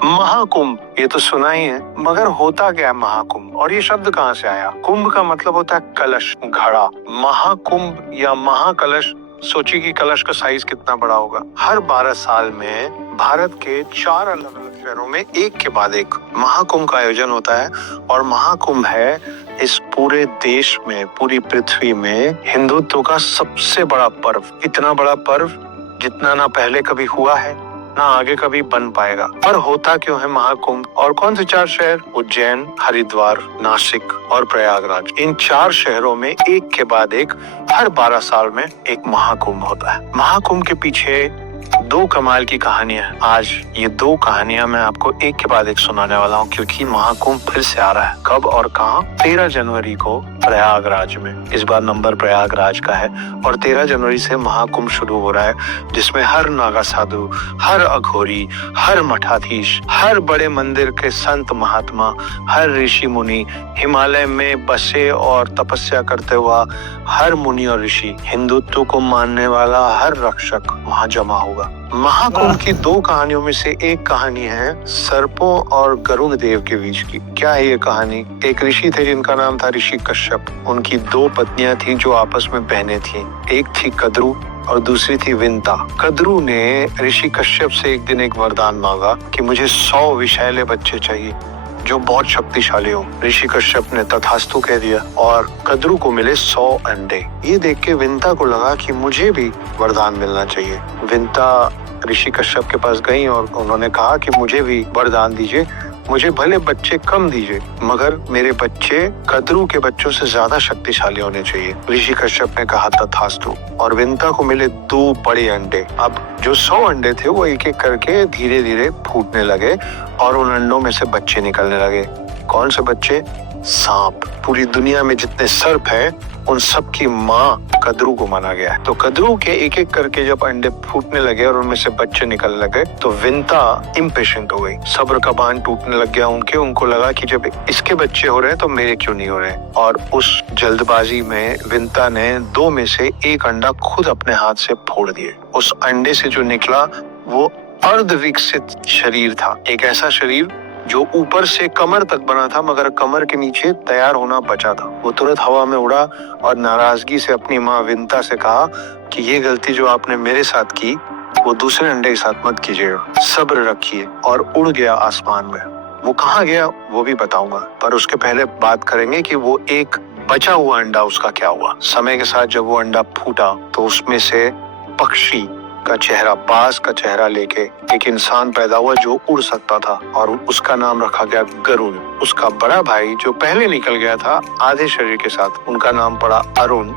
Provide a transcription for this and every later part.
महाकुंभ, ये तो सुना ही है, मगर होता क्या है महाकुंभ? और ये शब्द कहाँ से आया? कुंभ का मतलब होता है कलश, घड़ा। महाकुंभ या महाकलश, सोचिए कि कलश का साइज कितना बड़ा होगा। हर 12 साल में भारत के 4 अलग अलग शहरों में एक के बाद एक महाकुंभ का आयोजन होता है। और महाकुंभ है इस पूरे देश में, पूरी पृथ्वी में हिंदुत्व का सबसे बड़ा पर्व। इतना बड़ा पर्व जितना ना पहले कभी हुआ है, ना आगे कभी बन पाएगा। पर होता क्यों है महाकुंभ? और कौन से 4 शहर? उज्जैन, हरिद्वार, नासिक और प्रयागराज। इन 4 शहरों में एक के बाद एक हर 12 साल में एक महाकुंभ होता है। महाकुंभ के पीछे 2 कमाल की कहानियां हैं। आज ये 2 कहानियां मैं आपको एक के बाद एक सुनाने वाला हूँ, क्योंकि महाकुंभ फिर से आ रहा है। कब और कहाँ? 13 जनवरी को प्रयागराज में। इस बार नंबर प्रयागराज का है और 13 जनवरी से महाकुंभ शुरू हो रहा है, जिसमें हर नागा साधु, हर अघोरी, हर मठाधीश, हर बड़े मंदिर के संत महात्मा, हर ऋषि मुनि, हिमालय में बसे और तपस्या करते हुआ हर मुनि और ऋषि, हिंदुत्व को मानने वाला हर रक्षक वहां जमा होगा। महाकुंभ की 2 कहानियों में से एक कहानी है सर्पों और गरुड़ देव के बीच की। क्या है ये कहानी? एक ऋषि थे जिनका नाम था ऋषि कश्यप। उनकी 2 पत्नियां थी जो आपस में बहनें थीं। एक थी कद्रू और दूसरी थी विंता। कद्रू ने ऋषि कश्यप से एक दिन एक वरदान मांगा कि मुझे 100 विषैले बच्चे चाहिए जो बहुत शक्तिशाली हो। ऋषि कश्यप ने तथास्तु कह दिया और कद्रू को मिले 100 अंडे। ये देख के विंता को लगा कि मुझे भी वरदान मिलना चाहिए। विंता ऋषि कश्यप के पास गई और उन्होंने कहा कि मुझे भी वरदान दीजिए, मुझे भले बच्चे कम दीजिए, मगर मेरे बच्चे कद्रू के बच्चों से ज्यादा शक्तिशाली होने चाहिए। ऋषि कश्यप ने कहा तथास्तु और विंता को मिले 2 बड़े अंडे। अब जो 100 अंडे थे वो एक एक करके धीरे धीरे फूटने लगे और उन अंडों में से बच्चे निकलने लगे। कौन से बच्चे? सांप। पूरी दुनिया में जितने सर्प हैं उन सब की माँ कद्रू को माना गया है। तो कद्रू के एक एक करके जब अंडे फूटने लगे और उनमें से बच्चे निकलने लगे तो विंता इम्पेशेंट हो गई। सब्र का बांध टूटने लग गया उनको लगा कि जब इसके बच्चे हो रहे हैं तो मेरे क्यों नहीं हो रहे। और उस जल्दबाजी में विंता ने 2 में से एक अंडा खुद अपने हाथ से फोड़ दिए। उस अंडे से जो निकला वो अर्ध विकसित शरीर था। एक ऐसा शरीर जो ऊपर से कमर तक बना था मगर कमर के नीचे तैयार होना बचा था। वो तुरंत हवा में उड़ा और नाराजगी से अपनी माँ विंता से कहा कि ये गलती जो आपने मेरे साथ की वो दूसरे अंडे के साथ मत कीजिएगा, सब्र रखिए। और उड़ गया आसमान में। वो कहाँ गया वो भी बताऊंगा, पर उसके पहले बात करेंगे कि वो एक बचा हुआ अंडा उसका क्या हुआ। समय के साथ जब वो अंडा फूटा तो उसमें से पक्षी का चेहरा, बाज का चेहरा लेके एक इंसान पैदा हुआ जो उड़ सकता था और उसका नाम रखा गया गरुड़। उसका बड़ा भाई जो पहले निकल गया था आधे शरीर के साथ, उनका नाम पड़ा अरुण।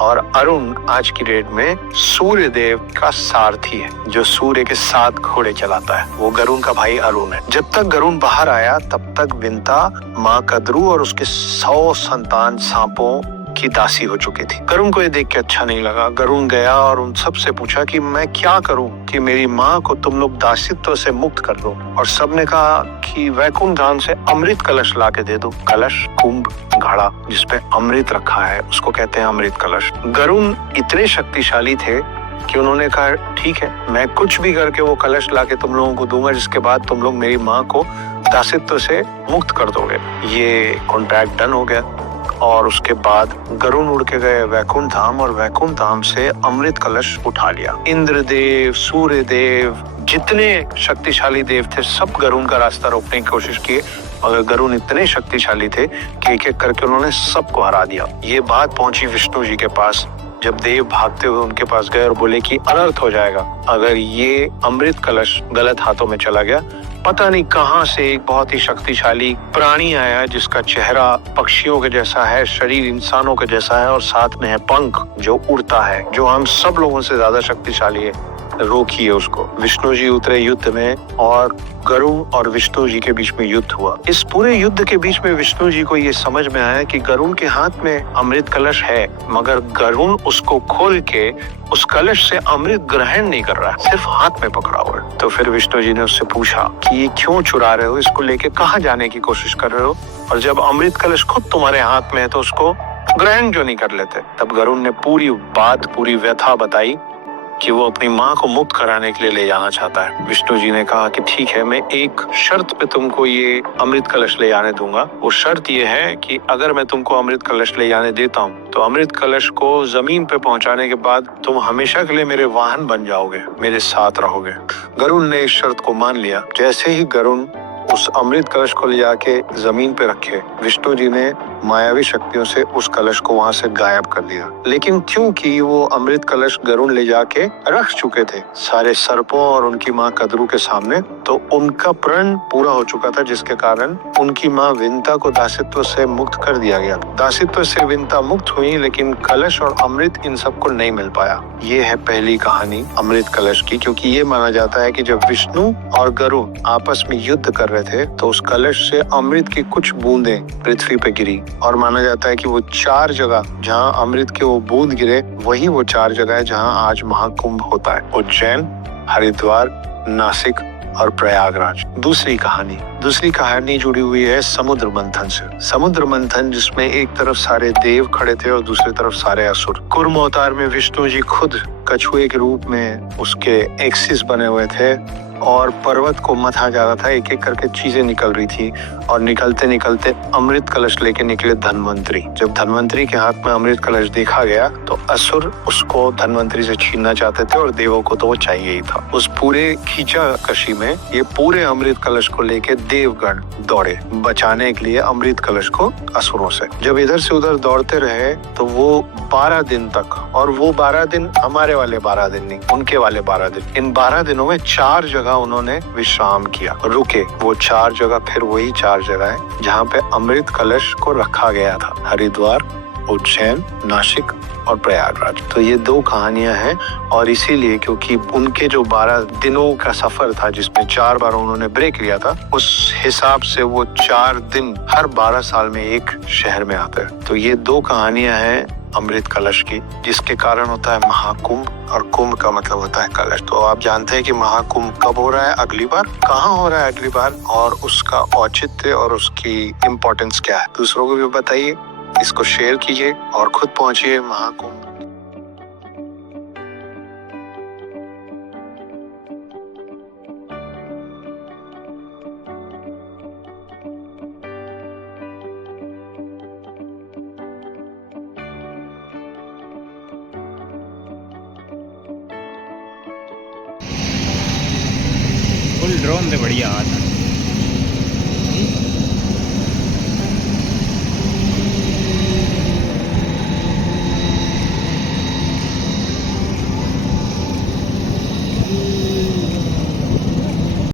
और अरुण आज की डेट में सूर्य देव का सारथी है, जो सूर्य के 7 घोड़े चलाता है। वो गरुड़ का भाई अरुण है। जब तक गरुड़ बाहर आया तब तक विंता, माँ कद्रू और उसके 100 संतान सांपों की दासी हो चुकी थी। गरुड़ को ये देख के अच्छा नहीं लगा। गरुड़ गया और उन सब से पूछा कि मैं क्या करूं कि मेरी माँ को तुम लोग दासित्व से मुक्त कर दो। और सबने कहा कि वैकुंठ धाम से अमृत कलश ला के दे दो। कलश, कुंभ, घड़ा जिसपे अमृत रखा है उसको कहते हैं अमृत कलश। गरुड़ इतने शक्तिशाली थे कि उन्होंने कहा ठीक है, मैं कुछ भी करके वो कलश ला के तुम लोगों को दूंगा जिसके बाद तुम लोग मेरी माँ को दासित्व से मुक्त कर दोगे। ये कॉन्ट्रैक्ट डन हो गया। और उसके बाद गरुड़ उड़ के गए वैकुंठ धाम और वैकुंठ धाम से अमृत कलश उठा लिया। इंद्रदेव, सूर्य देव, जितने शक्तिशाली देव थे सब गरुड़ का रास्ता रोकने की कोशिश किए, मगर गरुड़ इतने शक्तिशाली थे कि एक एक करके उन्होंने सबको हरा दिया। ये बात पहुंची विष्णु जी के पास। जब देव भागते हुए उनके पास गए और बोले कि अनर्थ हो जाएगा अगर ये अमृत कलश गलत हाथों में चला गया। पता नहीं कहां से एक बहुत ही शक्तिशाली प्राणी आया जिसका चेहरा पक्षियों के जैसा है, शरीर इंसानों के जैसा है और साथ में है पंख जो उड़ता है, जो हम सब लोगों से ज्यादा शक्तिशाली है। रोकिए उसको। विष्णु जी उतरे युद्ध में और गरुड़ और विष्णु जी के बीच में युद्ध हुआ। इस पूरे युद्ध के बीच में विष्णु जी को ये समझ में आया कि गरुड़ के हाथ में अमृत कलश है, मगर गरुड़ उसको खोल के उस कलश से अमृत ग्रहण नहीं कर रहा है, सिर्फ हाथ में पकड़ा हुआ है। तो फिर विष्णु जी ने उससे पूछा कि ये क्यों चुरा रहे हो, इसको लेके कहाँ जाने की कोशिश कर रहे हो, और जब अमृत कलश खुद तुम्हारे हाथ में है तो उसको ग्रहण क्यों नहीं कर लेते। तब गरुड़ ने पूरी बात, पूरी व्यथा बताई कि वो अपनी माँ को मुक्त कराने के लिए ले जाना चाहता है। विष्णु जी ने कहा कि ठीक है, मैं एक शर्त पे तुमको ये अमृत कलश ले जाने दूंगा। वो शर्त ये है कि अगर मैं तुमको अमृत कलश ले जाने देता हूँ तो अमृत कलश को जमीन पे पहुंचाने के बाद तुम हमेशा के लिए मेरे वाहन बन जाओगे, मेरे साथ रहोगे। गरुड़ ने इस शर्त को मान लिया। जैसे ही गरुड़ उस अमृत कलश को ले जाके जमीन पे रखे, विष्णु जी ने मायावी शक्तियों से उस कलश को वहां से गायब कर दिया। लेकिन क्योंकि वो अमृत कलश गरुड़ ले जाके रख चुके थे सारे सर्पों और उनकी माँ कद्रू के सामने, तो उनका प्रण पूरा हो चुका था, जिसके कारण उनकी माँ विंता को दासित्व से मुक्त कर दिया गया। दासित्व से विंता मुक्त हुई, लेकिन कलश और अमृत इन सबको नहीं मिल पाया। ये है पहली कहानी अमृत कलश की, क्योंकि ये माना जाता है कि जब विष्णु और गरुड़ आपस में युद्ध कर रहे थे तो उस कलश से अमृत की कुछ बूंदें पृथ्वी पे गिरी, और माना जाता है कि वो 4 जगह जहाँ अमृत के वो बूंद गिरे वही वो 4 जगह है जहाँ आज महाकुंभ होता है। उज्जैन, हरिद्वार, नासिक और प्रयागराज। दूसरी कहानी जुड़ी हुई है समुद्र मंथन से। समुद्र मंथन जिसमें एक तरफ सारे देव खड़े थे और दूसरी तरफ सारे असुर। कूर्म अवतार में विष्णु जी खुद कछुए के रूप में उसके एक्सिस बने हुए थे और पर्वत को मथा जा रहा था। एक एक करके चीजें निकल रही थी और निकलते निकलते अमृत कलश लेके निकले धन्वंतरी। जब धन्वंतरी के हाथ में अमृत कलश देखा गया तो असुर उसको धन्वंतरी से छीनना चाहते थे और देवों को तो वो चाहिए ही था। उस पूरे खींचाकशी में ये पूरे अमृत कलश को लेके देवगण दौड़े बचाने के लिए अमृत कलश को असुरों से। जब इधर से उधर दौड़ते रहे तो वो 12 दिन तक, और वो 12 दिन हमारे वाले 12 दिन नहीं, उनके वाले 12 दिन, इन 12 दिनों में 4 जगह उन्होंने विश्राम किया, रुके। वो 4 जगह फिर वही 4 जगह है जहाँ पे अमृत कलश को रखा गया था, हरिद्वार, उज्जैन, नासिक और प्रयागराज। तो ये 2 कहानियां हैं, और इसीलिए क्योंकि उनके जो 12 दिनों का सफर था जिसमें 4 बार उन्होंने ब्रेक लिया था, उस हिसाब से वो 4 दिन हर 12 साल में एक शहर में आते हैं। तो ये 2 कहानियां हैं अमृत कलश की, जिसके कारण होता है महाकुंभ, और कुंभ का मतलब होता है कलश। तो आप जानते हैं कि महाकुंभ कब हो रहा है अगली बार, कहाँ हो रहा है अगली बार, और उसका औचित्य और उसकी इम्पोर्टेंस क्या है, दूसरों को भी बताइए, इसको शेयर कीजिए और खुद पहुंचिए महाकुंभ। फुल ड्रोन से बढ़िया आता है।